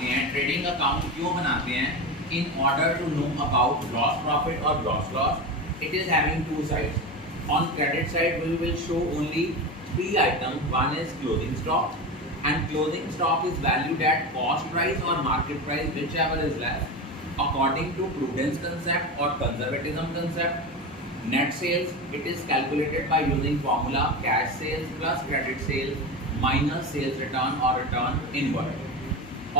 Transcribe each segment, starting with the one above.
बनाते हैं, trading account क्यों बनाते हैं? In order to know about gross profit और gross loss. It is having two sides. On credit side, we will show only three items. One is closing stock, and closing stock is valued at cost price or market price, whichever is less, according to prudence concept or conservatism concept. Net sales, it is calculated by using formula cash sales plus credit sales minus sales return or return inward.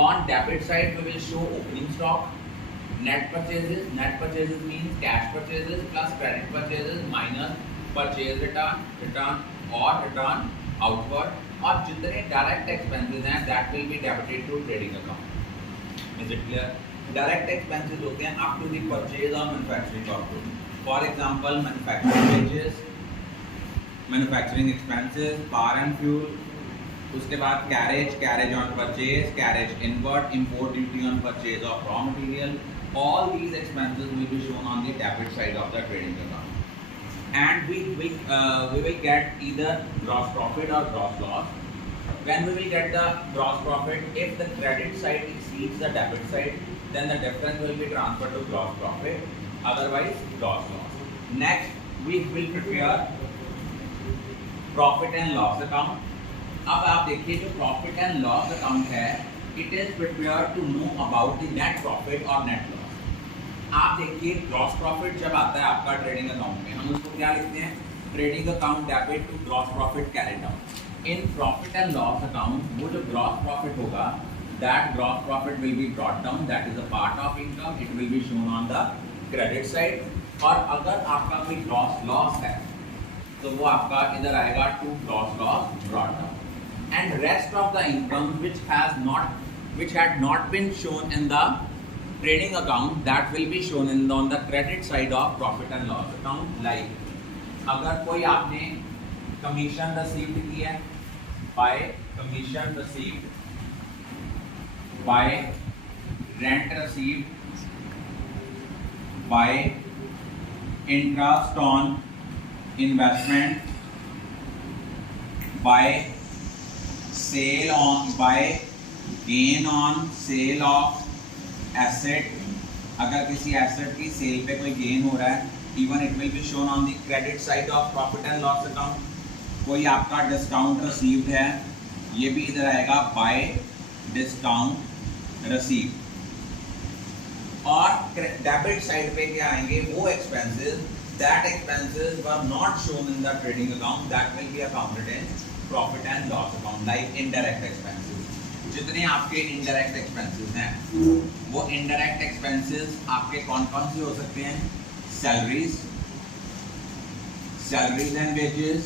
On debit side, we will show opening stock. Net purchases means cash purchases plus credit purchases minus purchase return or return outward. और जितने direct expenses हैं that will be debited to trading account. Is it clear? Direct expenses होते हैं up to the purchase or manufacturing output. For example, manufacturing wages, manufacturing expenses, power and fuel. उसके बाद carriage on purchase, carriage inward, import duty on purchase of raw material. All these expenses will be shown on the debit side of the trading account, and we will get either gross profit or gross loss. When we will get the gross profit, if the credit side exceeds the debit side, then the difference will be transferred to gross profit, otherwise gross loss. Next, we will prepare profit and loss account. अब आप देखिए जो profit and loss account है, it is prepared to know about the net profit or net loss. आप देखिए gross profit जब आता है आपका ट्रेडिंग अकाउंट में, हम उसको क्या लिखते हैं? Trading account debit to gross profit carried out. In profit and loss account वो जो ग्रॉस प्रॉफिट होगा, that gross profit will be brought down, that is a part of income, it will be shown on the credit side. और अगर आपका कोई gross loss है तो वो आपका इधर आएगा to gross loss brought down. And rest of the income which had not been shown in the trading account, that will be shown on the credit side of profit and loss account. Like अगर कोई आपने commission received की है, by commission received, by rent received, by interest on investment, by sale on, by gain on sale of asset. अगर किसी asset की cell पे कोई गेन हो रहा है, even it will be shown on the credit side of profit and loss account. कोई आपका डिस्काउंट रिसीव्ड है, ये भी इधर आएगा बाय डिस्काउंट रिसीव्ड. और डेबिट साइड पे क्या आएंगे? वो expenses, that expenses were not shown in the trading account, that will be accounted in profit and loss account. Like indirect expenses, जितने आपके इनडायरेक्ट एक्सपेंसेस हैं, वो इनडायरेक्ट एक्सपेंसेस आपके कौन कौन से हो सकते हैं? Salaries and wages.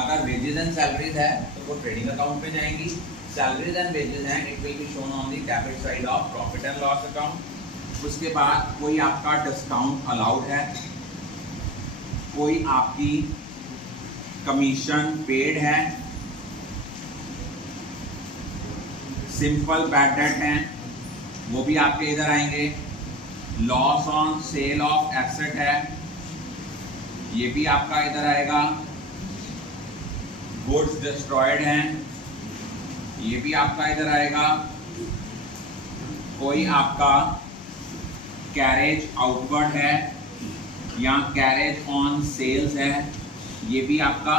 अगर वेजेस एंड सैलरीज है तो वो ट्रेडिंग अकाउंट पे जाएंगी. सैलरीज एंड वेजेस हैं, it will be shown on the debit side of profit and loss account. उसके बाद कोई आपका डिस्काउंट अलाउड है, कोई आपकी कमीशन पेड है, सिंपल बैड डेट हैं, वो भी आपके इधर आएंगे. Loss on sale of asset है, ये भी आपका इधर आएगा. गुड्स डिस्ट्रॉयड हैं, ये भी आपका इधर आएगा. कोई आपका कैरेज आउटवर्ड है या कैरेज ऑन सेल्स है, ये भी आपका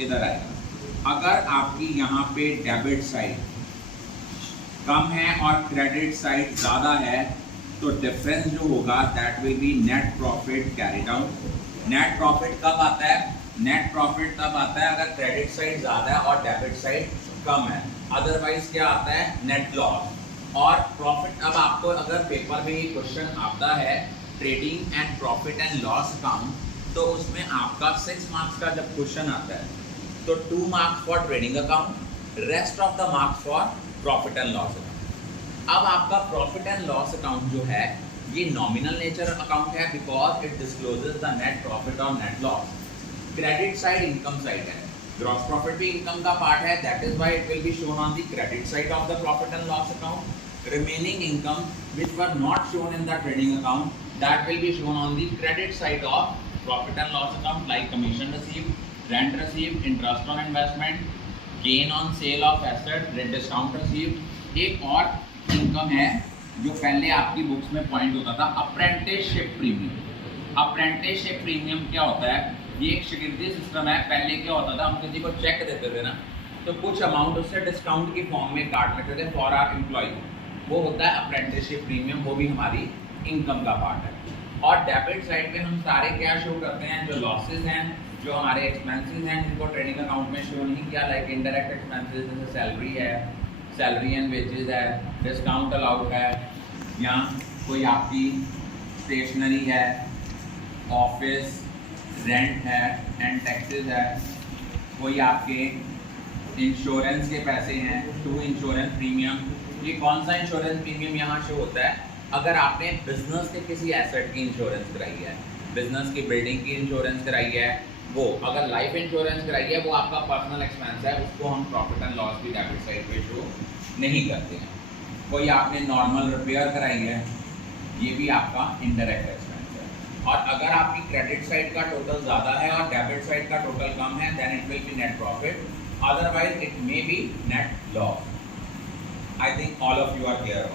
इधर आएगा. अगर आपकी यहाँ पे डेबिट साइड कम है और क्रेडिट साइड ज़्यादा है, तो डिफरेंस जो होगा that will be net profit carried out. Net profit कब आता है? नेट प्रॉफिट तब आता है अगर क्रेडिट साइड ज़्यादा है और डेबिट साइड कम है. अदरवाइज क्या आता है? Net loss. और प्रॉफिट, अब आपको अगर पेपर में ये क्वेश्चन आता है trading and profit and loss account, तो उसमें आपका 6 मार्क्स का जब क्वेश्चन आता है तो 2 marks for trading account, rest of the marks for profit and loss account. अब आपका प्रॉफिट एंड लॉस अकाउंट जो है ये नॉमिनल नेचर अकाउंट है, because it discloses the net profit और net loss. Credit side income side है, gross profit भी income का पार्ट है, that is why it will be shown on the credit side of the profit and loss account. Remaining income which were not shown in the trading account, that will be shown on the credit side of profit and loss account, like commission received, rent received, interest on investment, gain on sale of asset, discount receive. एक और income है जो पहले आपकी books में point होता था, apprenticeship premium. Apprenticeship premium क्या होता है? ये एक शिगिर्दी सिस्टम है। पहले क्या होता था, हम किसी को चेक देते थे ना, तो कुछ अमाउंट उससे डिस्काउंट की फॉर्म में काट लेते थे फॉर आवर एम्प्लॉय। वो होता है अप्रेंटिसशिप प्रीमियम, वो भी हमारी इनकम का पार्ट है। और डेबिट साइड पे हम सारे क्या शो करते हैं? जो लॉसेस हैं, जो हमारे एक्सपेंसेस हैं जिनको ट्रेडिंग अकाउंट में शो नहीं किया, लाइक इनडायरेक्ट एक्सपेंसेस जैसे सैलरी है, सैलरी एंड वेजेस है, डिस्काउंट अलाउड है, या कोई आपकी स्टेशनरी है, ऑफिस रेंट है एंड टैक्सेस है, कोई आपके इंश्योरेंस के पैसे हैं, टू इंश्योरेंस प्रीमियम। ये कौन सा इंश्योरेंस प्रीमियम यहाँ शो होता है? अगर आपने बिजनेस के किसी एसेट की इंश्योरेंस कराई है, बिजनेस की बिल्डिंग की इंश्योरेंस कराई है, वो अगर लाइफ इंश्योरेंस कराई है, वो आपका पर्सनल एक्सपेंस है, उसको हम प्रॉफिट एंड लॉस की डेबिट साइड पे शो नहीं करते हैं। कोई आपने नॉर्मल रिपेयर कराई है, ये भी आपका इनडायरेक्ट एक्सपेंस है। और अगर आपकी क्रेडिट साइड का टोटल ज़्यादा है और डेबिट साइड का टोटल कम है, then it will be net profit, otherwise it may be net loss. I think all of you are clear.